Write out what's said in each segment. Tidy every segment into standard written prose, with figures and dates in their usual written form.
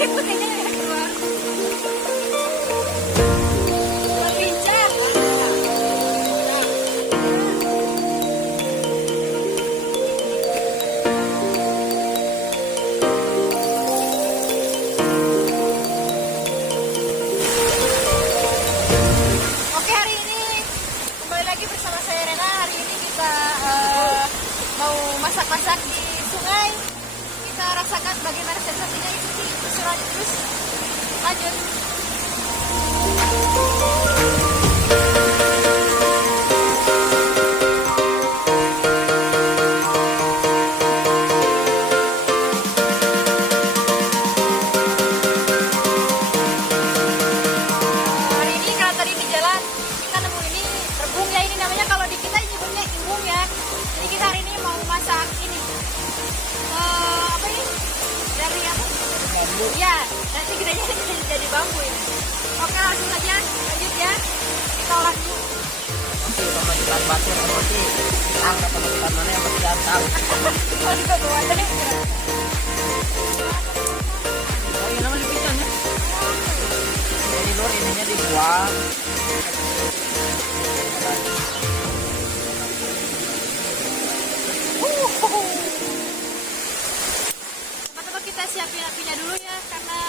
putih-putihnya yang keluar. Berbincang. Oke, hari ini kembali lagi bersama saya Rena. Hari ini kita mau masak-masak di sungai. Kita rasakan bagaimana sensasinya, ikuti terus lanjut. Hari ini kalau tadi di jalan kita nemu ini rebung ya, ini namanya kalau di kita nyebutnya imbung ya. Jadi kita hari ini mau masak ini apa ini dari apa? Bambu. Ya, nanti gedenya jadi bambu ini. Oke, langsung saja lanjut ya. Kita olah dulu. Oke, pemasukan batu seperti ang atau pemasukan mana yang masih datang. Kalau juga bawa aja nih. Oh, ini namanya pisang ya. Jadi lur ininya dibuang. Teman-teman, kita siapin apinya dulu ya, karena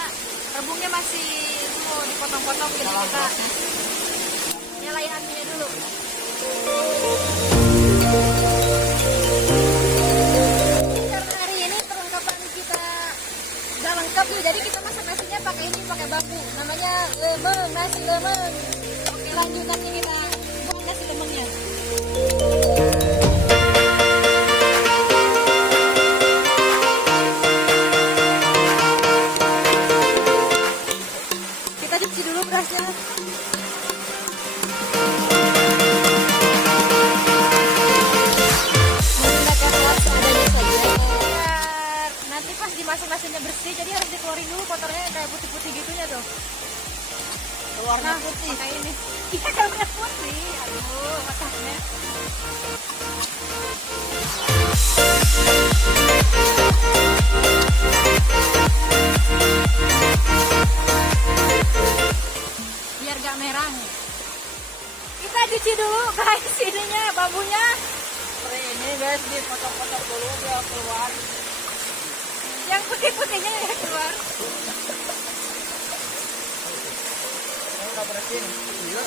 rebungnya masih mau dipotong-potong, jadi kita nyalain apinya dulu. Karena hari ini perlengkapan kita udah lengkap nih, jadi kita masak nasinya pakai ini, pakai bambu, namanya lemeng, nasi lemeng. Oke, lanjut, nanti kita buang nasi lemengnya. Kita cuci dulu berasnya. Menggunakan alat seadanya saja. Biar nanti pas dimasak nasinya bersih, jadi harus dikeluarin dulu kotornya yang kayak putih-putih gitunya tuh. Warna Nah, putih. pakai ini. Iya, warna putih. Aduh, masaknya. Biar gak merah nih. Kita cuci dulu guys ininya, bambunya. Seperti ini guys, dipotong-potong dulu biar keluar. Yang putih-putihnya yang keluar. Ini udah bersih. Iya.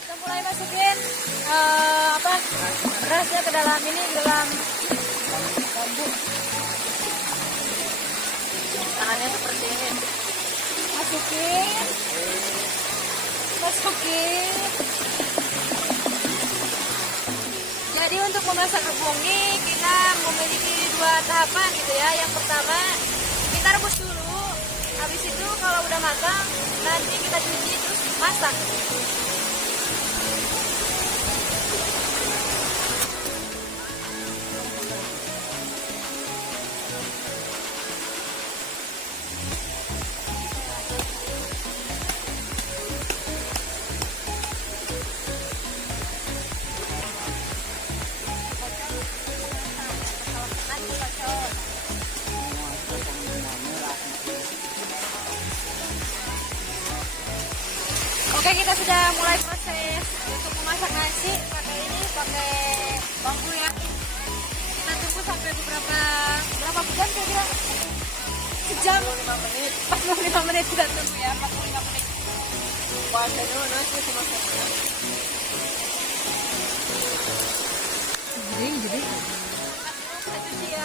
Kita mulai masukin berasnya ke dalam ini, ke dalam Bambu. Tangannya seperti ini. masukin. Jadi untuk memasak rebung ini kita memiliki dua tahapan gitu ya. Yang pertama kita rebus dulu, habis itu kalau udah matang nanti kita cuci terus masak. Oke, kita sudah mulai proses untuk memasak nasi pakai ini, pakai bambu ya. Kita tunggu sampai berapa jam kira-kira? Sejam. 45 menit. 45 menit kita tunggu ya, 45 menit. Bahasanya nasi cuma satu. Jadi. Kita cuci ya.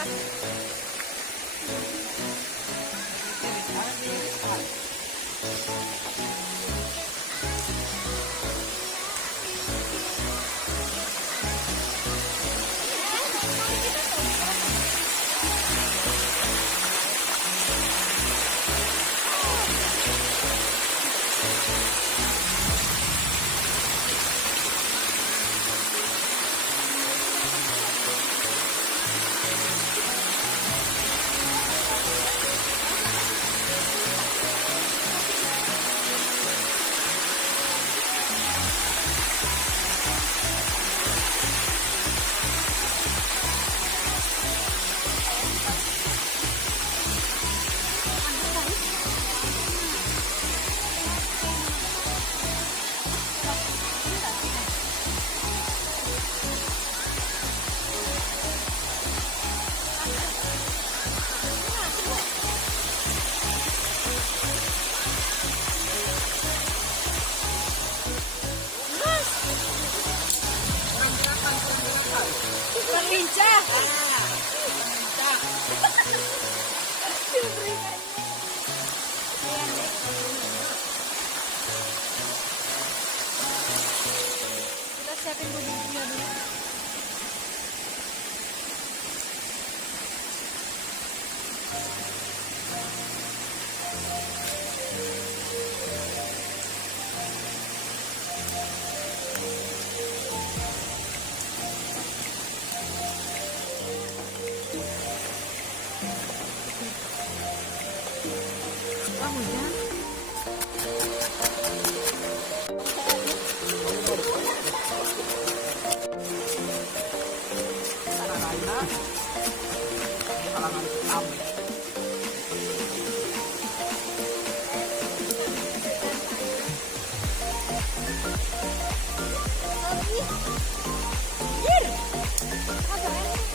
siapin bumbunya dulu. Ah, hujan.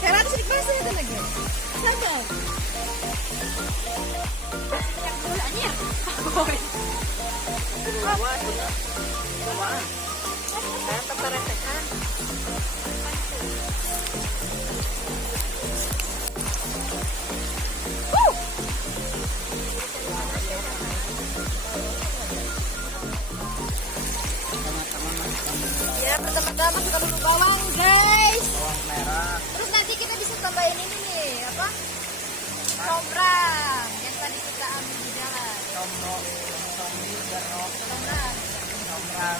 Heran sedikit masih ada lagi. Sabar. Banyak dulu anjir. Saya tertarik-tarik. Ya, pertama-tama kita dulu bawang, guys. Bawang merah. Terus nanti kita bisa tambahin ini nih, apa? Combran yang tadi kita ambil di jalan. Combro. Combran. Combran.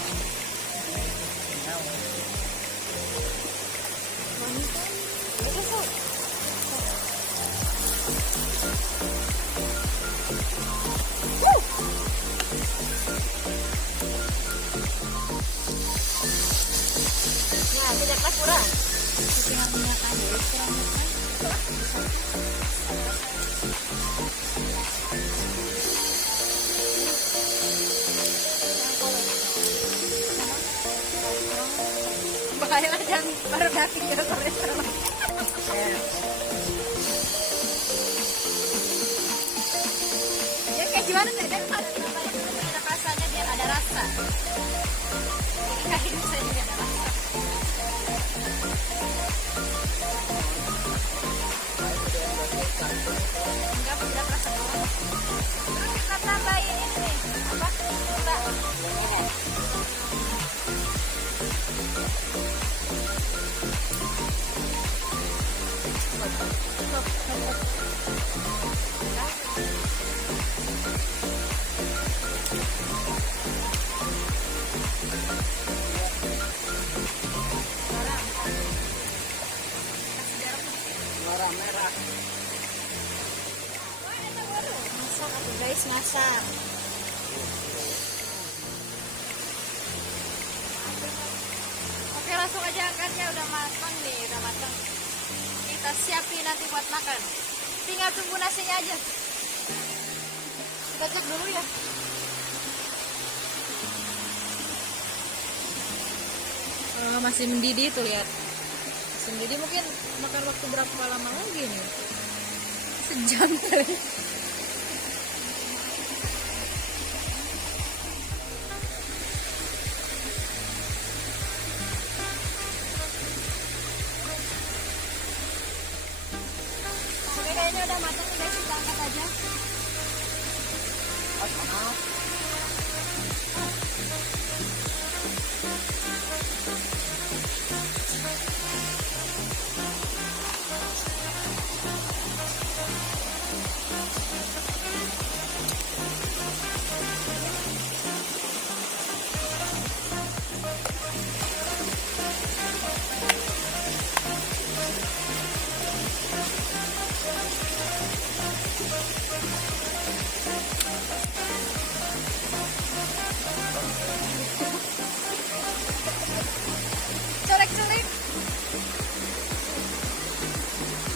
Nah, minyaknya kurang. Tinggal minyak aja, kurang. Bahaya lah, jangan baru daging ya kolesterol. Ya kayak gimana tadi kan harus tambahin dulu minyak rasanya biar ada rasa. Jadi kayak ini saya juga ada rasa. Enggak tidak rasa doang. Terus kita tambahin ini nih, apa? Gula. Merah merah. Masak atuh guys, masak. Oke, langsung aja angkatnya, udah matang nih, udah matang. Kita siapin nanti buat makan. Tinggal tunggu nasinya aja. Kita cek dulu ya. Masih mendidih tuh, lihat. Masih mendidih, mungkin makan waktu berapa lama lagi nih? Sejam kali. Oke, kayaknya udah matang nih guys, kita angkat aja. Colek-colek.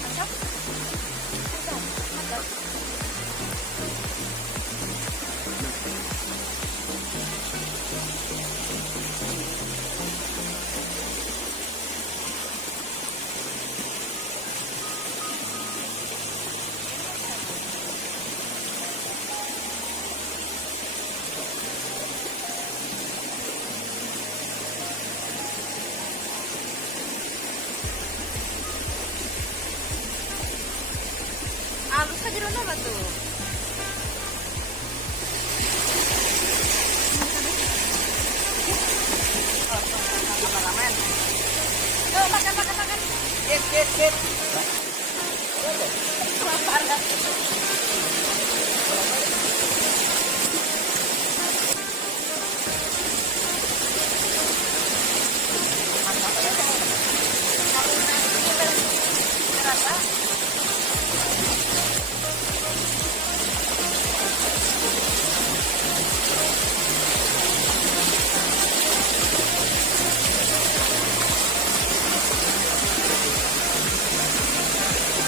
Mantap. Mantap. Halus aja dulu apa tuh? Lama makan. Yuk, makan, makan, makan. Sip. Kelaparan. Kalau nasi berasa.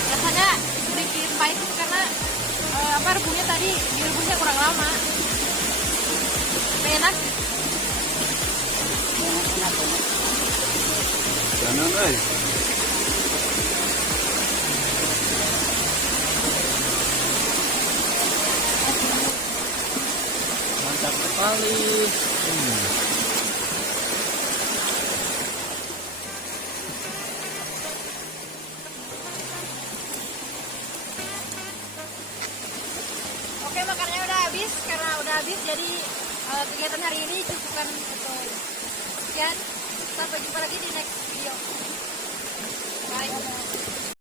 Rasanya sedikit pahit itu karena rebungnya tadi direbusnya kurang lama. Enak. Jangan, Mantap sekali. Oke, makannya udah habis. Karena udah habis, jadi kegiatan hari ini cukupkan untuk sekian. Sampai jumpa lagi di next video. Bye.